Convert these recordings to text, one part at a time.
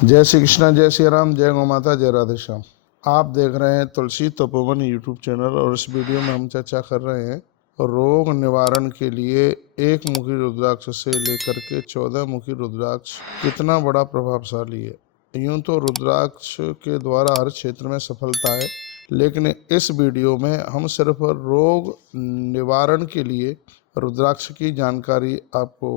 जय श्री कृष्णा, जय श्री राम, जय गौ माता, जय राधे श्याम। आप देख रहे हैं तुलसी तपोवन यूट्यूब चैनल और इस वीडियो में हम चर्चा कर रहे हैं रोग निवारण के लिए एक मुखी रुद्राक्ष से लेकर के 14 मुखी रुद्राक्ष कितना बड़ा प्रभावशाली है। यूं तो रुद्राक्ष के द्वारा हर क्षेत्र में सफलता है, लेकिन इस वीडियो में हम सिर्फ रोग निवारण के लिए रुद्राक्ष की जानकारी आपको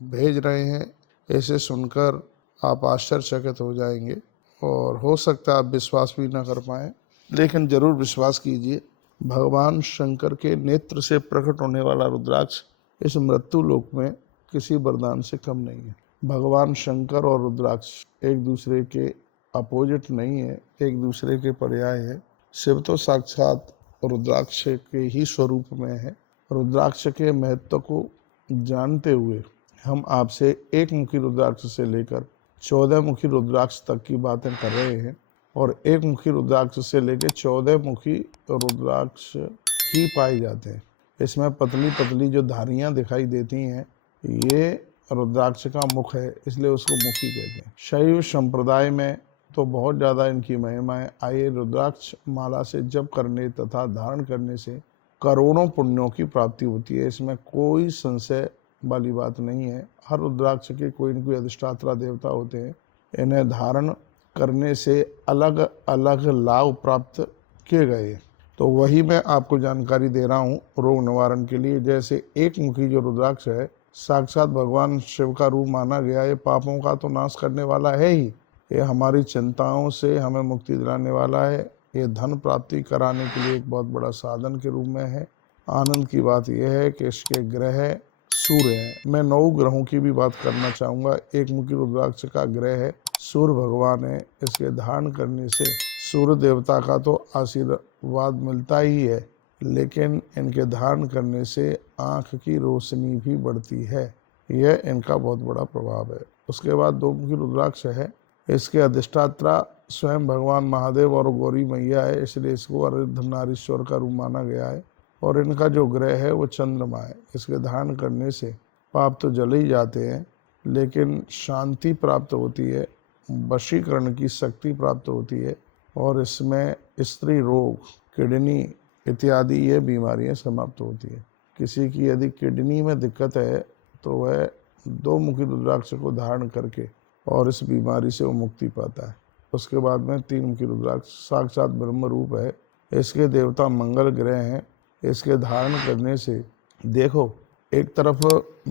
भेज रहे हैं। ऐसे सुनकर आप आश्चर्यचकित हो जाएंगे और हो सकता है आप विश्वास भी न कर पाएं, लेकिन जरूर विश्वास कीजिए। भगवान शंकर के नेत्र से प्रकट होने वाला रुद्राक्ष इस मृत्यु लोक में किसी वरदान से कम नहीं है। भगवान शंकर और रुद्राक्ष एक दूसरे के अपोजिट नहीं है, एक दूसरे के पर्याय है। शिव तो साक्षात रुद्राक्ष के ही स्वरूप में है। रुद्राक्ष के महत्व को जानते हुए हम आपसे एक मुखी रुद्राक्ष से लेकर 14 मुखी रुद्राक्ष तक की बातें कर रहे हैं, और एक मुखी रुद्राक्ष से लेकर 14 मुखी रुद्राक्ष ही पाए जाते हैं। इसमें पतली पतली जो धारियां दिखाई देती हैं, ये रुद्राक्ष का मुख है, इसलिए उसको मुखी कहते हैं। शैव संप्रदाय में तो बहुत ज़्यादा इनकी महिमा है। आइए, रुद्राक्ष माला से जप करने तथा धारण करने से करोड़ों पुण्यों की प्राप्ति होती है, इसमें कोई संशय वाली बात नहीं है। हर रुद्राक्ष के कोई न कोई अधिष्ठाता देवता होते हैं। इन्हें धारण करने से अलग अलग लाभ प्राप्त किए गए, तो वही मैं आपको जानकारी दे रहा हूँ रोग निवारण के लिए। जैसे एक मुखी जो रुद्राक्ष है, साक्षात भगवान शिव का रूप माना गया। ये पापों का तो नाश करने वाला है ही, ये हमारी चिंताओं से हमें मुक्ति दिलाने वाला है। ये धन प्राप्ति कराने के लिए एक बहुत बड़ा साधन के रूप में है। आनंद की बात यह है कि इसके ग्रह सूर्य है। मैं 9 ग्रहों की भी बात करना चाहूँगा। एक मुखी रुद्राक्ष का ग्रह है सूर्य भगवान है। इसके धारण करने से सूर्य देवता का तो आशीर्वाद मिलता ही है, लेकिन इनके धारण करने से आँख की रोशनी भी बढ़ती है। यह इनका बहुत बड़ा प्रभाव है। उसके बाद 2 मुखी रुद्राक्ष है। इसके अधिष्ठाता स्वयं भगवान महादेव और गौरी मैया है, इसलिए इसको अर्धनारीश्वर का रूप माना गया है। और इनका जो ग्रह है वो चंद्रमा है। इसके धारण करने से पाप तो जल ही जाते हैं, लेकिन शांति प्राप्त होती है, वशीकरण की शक्ति प्राप्त होती है, और इसमें स्त्री रोग, किडनी इत्यादि ये बीमारियां समाप्त होती है। किसी की यदि किडनी में दिक्कत है तो वह 2 मुखी रुद्राक्ष को धारण करके और इस बीमारी से वो मुक्ति पाता है। उसके बाद में 3 मुखी रुद्राक्ष साक्षात ब्रह्म रूप है। इसके देवता मंगल ग्रह हैं। इसके धारण करने से देखो, एक तरफ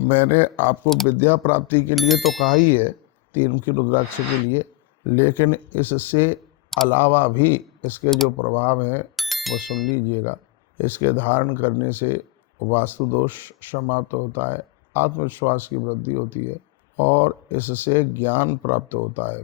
मैंने आपको विद्या प्राप्ति के लिए तो कहा ही है 3 मुखी रुद्राक्ष के लिए, लेकिन इससे अलावा भी इसके जो प्रभाव हैं वो सुन लीजिएगा। इसके धारण करने से वास्तु दोष समाप्त होता है, आत्मविश्वास की वृद्धि होती है, और इससे ज्ञान प्राप्त होता है।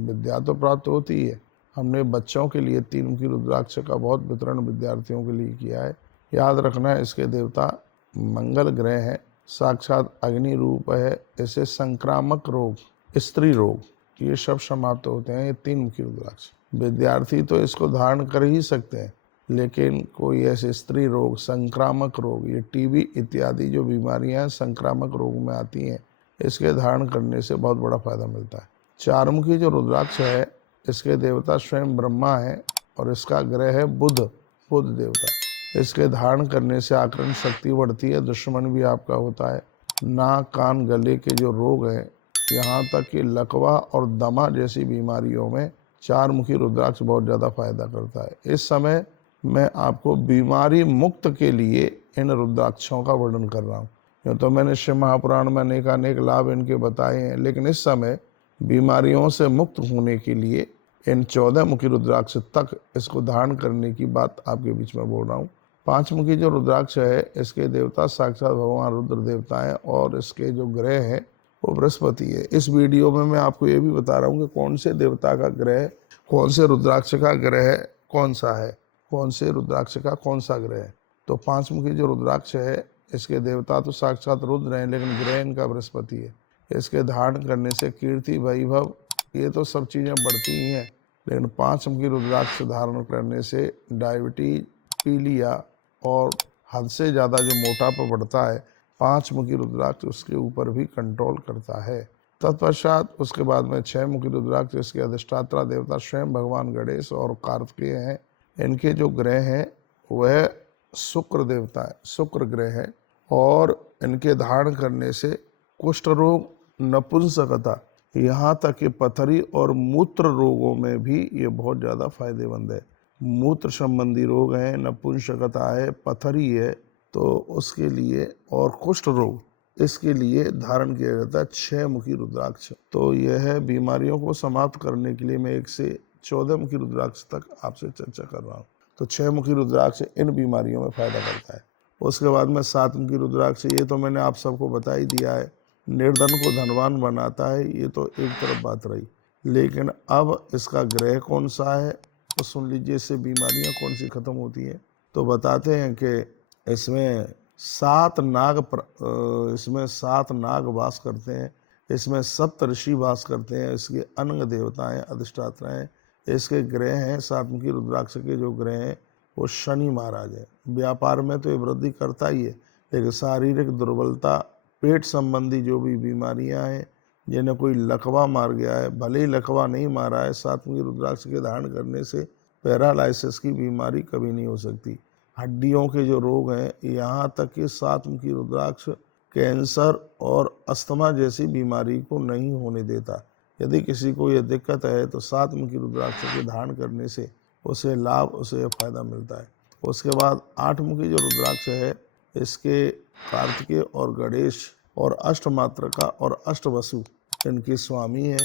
विद्या तो प्राप्त होती है। हमने बच्चों के लिए 3 मुखी रुद्राक्ष का बहुत वितरण विद्यार्थियों के लिए किया है। याद रखना, इसके देवता मंगल ग्रह है, साक्षात अग्नि रूप है। ऐसे संक्रामक रोग, स्त्री रोग, ये सब समाप्त होते हैं ये 3 मुखी रुद्राक्ष। विद्यार्थी तो इसको धारण कर ही सकते हैं, लेकिन कोई ऐसे स्त्री रोग, संक्रामक रोग, ये टीबी इत्यादि जो बीमारियां संक्रामक रोग में आती हैं, इसके धारण करने से बहुत बड़ा फायदा मिलता है। 4 मुखी जो रुद्राक्ष है, इसके देवता स्वयं ब्रह्मा है, और इसका ग्रह है बुध देवता। इसके धारण करने से आकर्षण शक्ति बढ़ती है, दुश्मन भी आपका होता है। नाक, कान, गले के जो रोग हैं, यहाँ तक कि लकवा और दमा जैसी बीमारियों में 4 मुखी रुद्राक्ष बहुत ज़्यादा फायदा करता है। इस समय मैं आपको बीमारी मुक्त के लिए इन रुद्राक्षों का वर्णन कर रहा हूँ। यूँ तो मैंने शिव महापुराण में अनेक लाभ इनके बताए हैं, लेकिन इस समय बीमारियों से मुक्त होने के लिए इन 14 मुखी रुद्राक्ष तक इसको धारण करने की बात आपके बीच में बोल रहा हूँ। 5 मुखी जो रुद्राक्ष है, इसके देवता साक्षात भगवान रुद्र देवता है, और इसके जो ग्रह है वो बृहस्पति है। इस वीडियो में मैं आपको ये भी बता रहा हूँ कि कौन से देवता का ग्रह, कौन से रुद्राक्ष का ग्रह कौन सा है, कौन से रुद्राक्ष का कौन सा ग्रह है। तो 5 मुखी जो रुद्राक्ष है, इसके देवता तो साक्षात रुद्र हैं, लेकिन ग्रह इनका बृहस्पति है। इसके धारण करने से कीर्ति, वैभव, ये तो सब चीज़ें बढ़ती ही हैं, लेकिन 5 मुखी रुद्राक्ष धारण करने से डायबिटीज, पीलिया और हद से ज़्यादा जो मोटापा बढ़ता है, 5 मुखी रुद्राक्ष उसके ऊपर भी कंट्रोल करता है। तत्पश्चात उसके बाद में 6 मुखी रुद्राक्ष इसके अधिष्ठाता देवता स्वयं भगवान गणेश और कार्तिकेय हैं। इनके जो ग्रह हैं वह शुक्र देवता है, शुक्र ग्रह है, और इनके धारण करने से कुष्ठ रोग, नपुंसकता, यहाँ तक कि पथरी और मूत्र रोगों में भी ये बहुत ज़्यादा फायदेमंद है। मूत्र संबंधी रोग हैं, नपुंसकता है, पथरी है, तो उसके लिए, और कुष्ठ रोग, इसके लिए धारण किया जाता है 6 मुखी रुद्राक्ष। तो यह बीमारियों को समाप्त करने के लिए मैं 1 से 14 मुखी रुद्राक्ष तक आपसे चर्चा कर रहा हूँ। तो 6 मुखी रुद्राक्ष इन बीमारियों में फायदा करता है। उसके बाद में 7 मुखी रुद्राक्ष, ये तो मैंने आप सबको बता ही दिया है, निर्धन को धनवान बनाता है, ये तो एक तरफ बात रही। लेकिन अब इसका ग्रह कौन सा है तो सुन लीजिए, इससे बीमारियां कौन सी खत्म होती हैं। तो बताते हैं कि इसमें 7 नाग वास करते हैं, इसमें सप्त ऋषि वास करते हैं, इसके अनंग देवताएं अधिष्ठाता हैं। इसके ग्रह हैं 7 मुखी रुद्राक्ष के जो ग्रह हैं वो शनि महाराज है। व्यापार में तो ये वृद्धि करता ही है, लेकिन शारीरिक दुर्बलता, पेट संबंधी जो भी बीमारियां हैं, जिन्हें कोई लकवा मार गया है, भले ही लकवा नहीं मारा है, 7 मुखी रुद्राक्ष के धारण करने से पैरालाइसिस की बीमारी कभी नहीं हो सकती। हड्डियों के जो रोग हैं, यहाँ तक कि 7 मुखी रुद्राक्ष कैंसर और अस्थमा जैसी बीमारी को नहीं होने देता। यदि किसी को यह दिक्कत है तो 7 मुखी रुद्राक्ष के धारण करने से उसे लाभ, उसे फायदा मिलता है। उसके बाद 8 मुखी जो रुद्राक्ष है, इसके कार्तिकेय और गणेश और अष्टमात्रका और अष्टवसु इनके स्वामी है,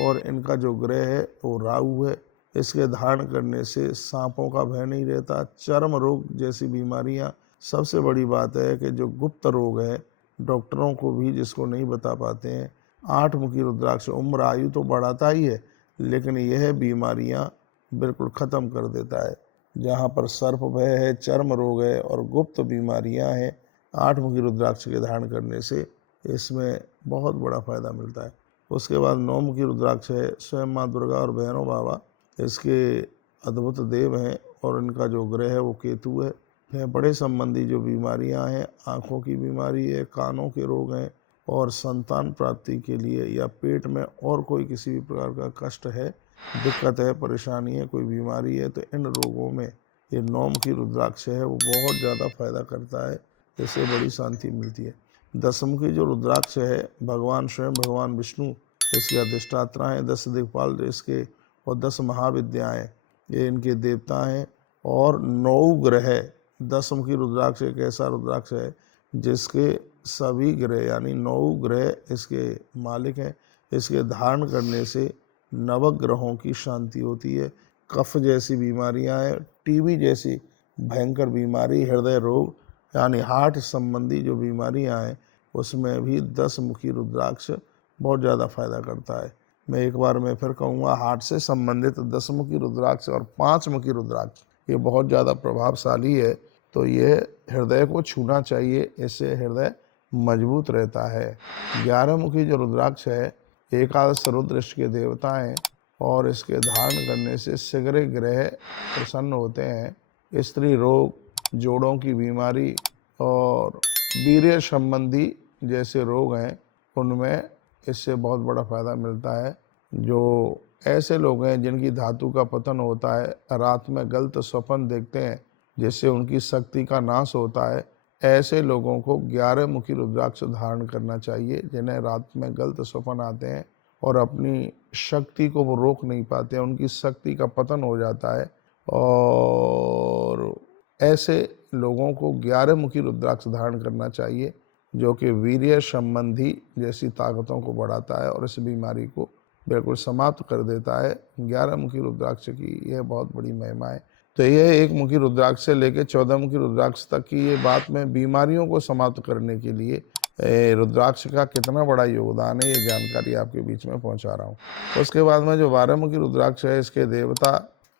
और इनका जो ग्रह है वो राहु है। इसके धारण करने से सांपों का भय नहीं रहता, चर्म रोग जैसी बीमारियां, सबसे बड़ी बात है कि जो गुप्त रोग है, डॉक्टरों को भी जिसको नहीं बता पाते हैं, 8 मुखी रुद्राक्ष उम्र आयु तो बढ़ाता ही है, लेकिन यह बीमारियां बिल्कुल ख़त्म कर देता है। जहाँ पर सर्प भय है, चर्म रोग है और गुप्त बीमारियां हैं, 8 मुखी रुद्राक्ष के धारण करने से इसमें बहुत बड़ा फायदा मिलता है। उसके बाद 9 मुखी रुद्राक्ष है, स्वयं माँ दुर्गा और भैरव बाबा इसके अद्भुत देव हैं, और इनका जो ग्रह है वो केतु है। फेफड़े संबंधी जो बीमारियां हैं, आँखों की बीमारी है, कानों के रोग हैं, और संतान प्राप्ति के लिए या पेट में और कोई किसी भी प्रकार का कष्ट है, दिक्कत है, परेशानी है, कोई बीमारी है, तो इन रोगों में ये 9 मुखी रुद्राक्ष है वो बहुत ज़्यादा फायदा करता है, इससे बड़ी शांति मिलती है। 10 मुखी जो रुद्राक्ष है, भगवान स्वयं भगवान विष्णु इसके अधिष्ठाता हैं, 10 दिक्पाल इसके और 10 महाविद्याएं ये इनके देवता हैं, और 9 ग्रह। 10 मुखी रुद्राक्ष एक ऐसा रुद्राक्ष है जिसके सभी ग्रह यानी 9 ग्रह इसके मालिक हैं। इसके धारण करने से नवग्रहों की शांति होती है। कफ जैसी बीमारियां हैं, टीबी जैसी भयंकर बीमारी, हृदय रोग यानी हार्ट संबंधी जो बीमारियां हैं, उसमें भी 10 मुखी रुद्राक्ष बहुत ज़्यादा फायदा करता है। मैं एक बार मैं फिर कहूँगा, हार्ट से संबंधित 10 मुखी रुद्राक्ष और 5 मुखी रुद्राक्ष ये बहुत ज़्यादा प्रभावशाली है, तो ये हृदय को छूना चाहिए, इससे हृदय मजबूत रहता है। 11 मुखी जो रुद्राक्ष है, एकादश रुद्र इसके देवता हैं, और इसके धारण करने से शीघ्र ग्रह प्रसन्न होते हैं। स्त्री रोग, जोड़ों की बीमारी और वीर्य संबंधी जैसे रोग हैं, उनमें इससे बहुत बड़ा फायदा मिलता है। जो ऐसे लोग हैं जिनकी धातु का पतन होता है, रात में गलत स्वप्न देखते हैं जिससे उनकी शक्ति का नाश होता है, ऐसे लोगों को 11 मुखी रुद्राक्ष धारण करना चाहिए। जिन्हें रात में गलत स्वप्न आते हैं और अपनी शक्ति को वो रोक नहीं पाते हैं, उनकी शक्ति का पतन हो जाता है, और ऐसे लोगों को 11 मुखी रुद्राक्ष धारण करना चाहिए, जो कि वीर्य संबंधी जैसी ताकतों को बढ़ाता है और इस बीमारी को बिल्कुल समाप्त कर देता है। 11 मुखी रुद्राक्ष की यह बहुत बड़ी महिमा है। तो यह 1 मुखी रुद्राक्ष से लेकर 14 मुखी रुद्राक्ष तक की ये बात मैं बीमारियों को समाप्त करने के लिए रुद्राक्ष का कितना बड़ा योगदान है, ये जानकारी आपके बीच में पहुंचा रहा हूँ। उसके बाद में जो 12 मुखी रुद्राक्ष है, इसके देवता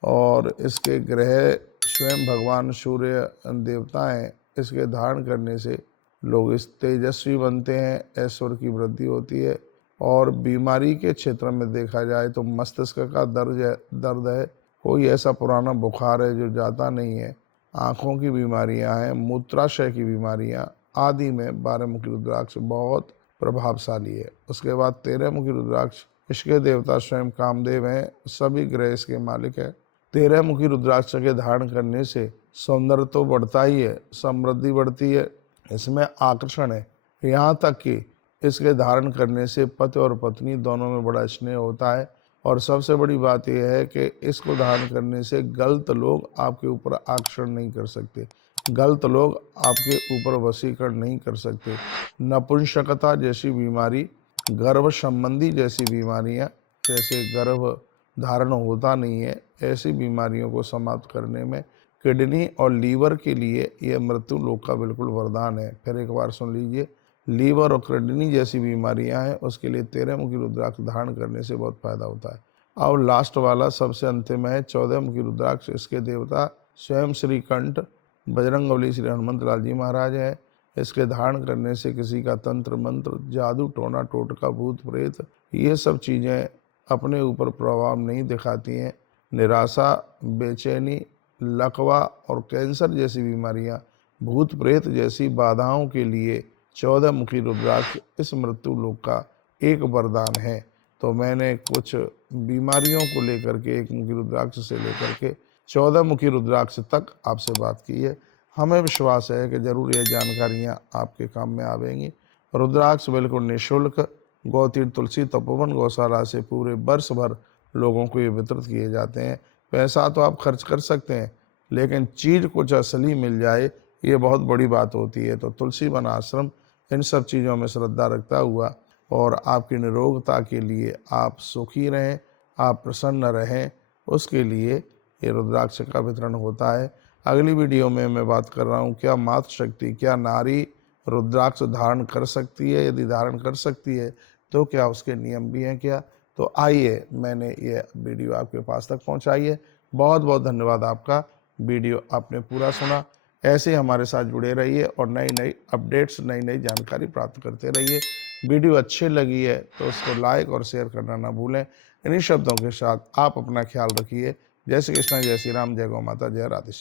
और इसके ग्रह स्वयं भगवान सूर्य देवता हैं। इसके धारण करने से लोग इस तेजस्वी बनते हैं, ऐश्वर्य की वृद्धि होती है, और बीमारी के क्षेत्र में देखा जाए तो मस्तिष्क का दर्द है, कोई ऐसा पुराना बुखार है जो जाता नहीं है, आँखों की बीमारियां हैं, मूत्राशय की बीमारियां आदि में 12 मुखी रुद्राक्ष बहुत प्रभावशाली है। उसके बाद 13 मुखी रुद्राक्ष, इसके देवता स्वयं कामदेव हैं, सभी ग्रह इसके मालिक है। 13 मुखी रुद्राक्ष के धारण करने से सौंदर्य तो बढ़ता ही है, समृद्धि बढ़ती है, इसमें आकर्षण है। यहाँ तक कि इसके धारण करने से पति और पत्नी दोनों में बड़ा स्नेह होता है। और सबसे बड़ी बात यह है कि इसको धारण करने से गलत लोग आपके ऊपर आकर्षण नहीं कर सकते, गलत लोग आपके ऊपर वशीकरण नहीं कर सकते। नपुंसकता जैसी बीमारी, गर्भ संबंधी जैसी बीमारियां, जैसे गर्भ धारण होता नहीं है, ऐसी बीमारियों को समाप्त करने में किडनी और लीवर के लिए यह मृत्यु लोक का बिल्कुल वरदान है। फिर एक बार सुन लीजिए, लीवर और किडनी जैसी बीमारियां हैं उसके लिए 13 मुखी रुद्राक्ष धारण करने से बहुत फायदा होता है। और लास्ट वाला सबसे अंतिम है 14 मुखी रुद्राक्ष, इसके देवता स्वयं श्री कंठ बजरंगबली श्री हनुमंत लाल जी महाराज है। इसके धारण करने से किसी का तंत्र मंत्र, जादू टोना टोटका, भूत प्रेत, ये सब चीज़ें अपने ऊपर प्रभाव नहीं दिखाती हैं। निराशा, बेचैनी, लकवा और कैंसर जैसी बीमारियां, भूत प्रेत जैसी बाधाओं के लिए 14 मुखी रुद्राक्ष इस मृत्यु लोक का एक वरदान है। तो मैंने कुछ बीमारियों को लेकर के एक मुखी रुद्राक्ष से लेकर के 14 मुखी रुद्राक्ष तक आपसे बात की है। हमें विश्वास है कि जरूर ये जानकारियाँ आपके काम में आवेंगी। रुद्राक्ष बिल्कुल निःशुल्क गौतीर्थ तुलसी तपोवन गौशाला से पूरे वर्ष भर लोगों को ये वितरित किए जाते हैं। पैसा तो आप खर्च कर सकते हैं, लेकिन चीज़ कुछ असली मिल जाए ये बहुत बड़ी बात होती है। तो तुलसी वन आश्रम इन सब चीज़ों में श्रद्धा रखता हुआ और आपकी निरोगता के लिए, आप सुखी रहें, आप प्रसन्न रहें, उसके लिए ये रुद्राक्ष का वितरण होता है। अगली वीडियो में मैं बात कर रहा हूँ क्या मातृशक्ति, क्या नारी रुद्राक्ष धारण कर सकती है, यदि धारण कर सकती है तो क्या उसके नियम भी हैं क्या। तो आइए, मैंने ये वीडियो आपके पास तक पहुँचाई है। बहुत बहुत धन्यवाद आपका, वीडियो आपने पूरा सुना। ऐसे हमारे साथ जुड़े रहिए और नई नई अपडेट्स, नई नई जानकारी प्राप्त करते रहिए। वीडियो अच्छी लगी है तो उसको लाइक और शेयर करना ना भूलें। इन्हीं शब्दों के साथ आप अपना ख्याल रखिए। जय श्री कृष्ण, जय श्री राम, जय गौ माता, जय राधे।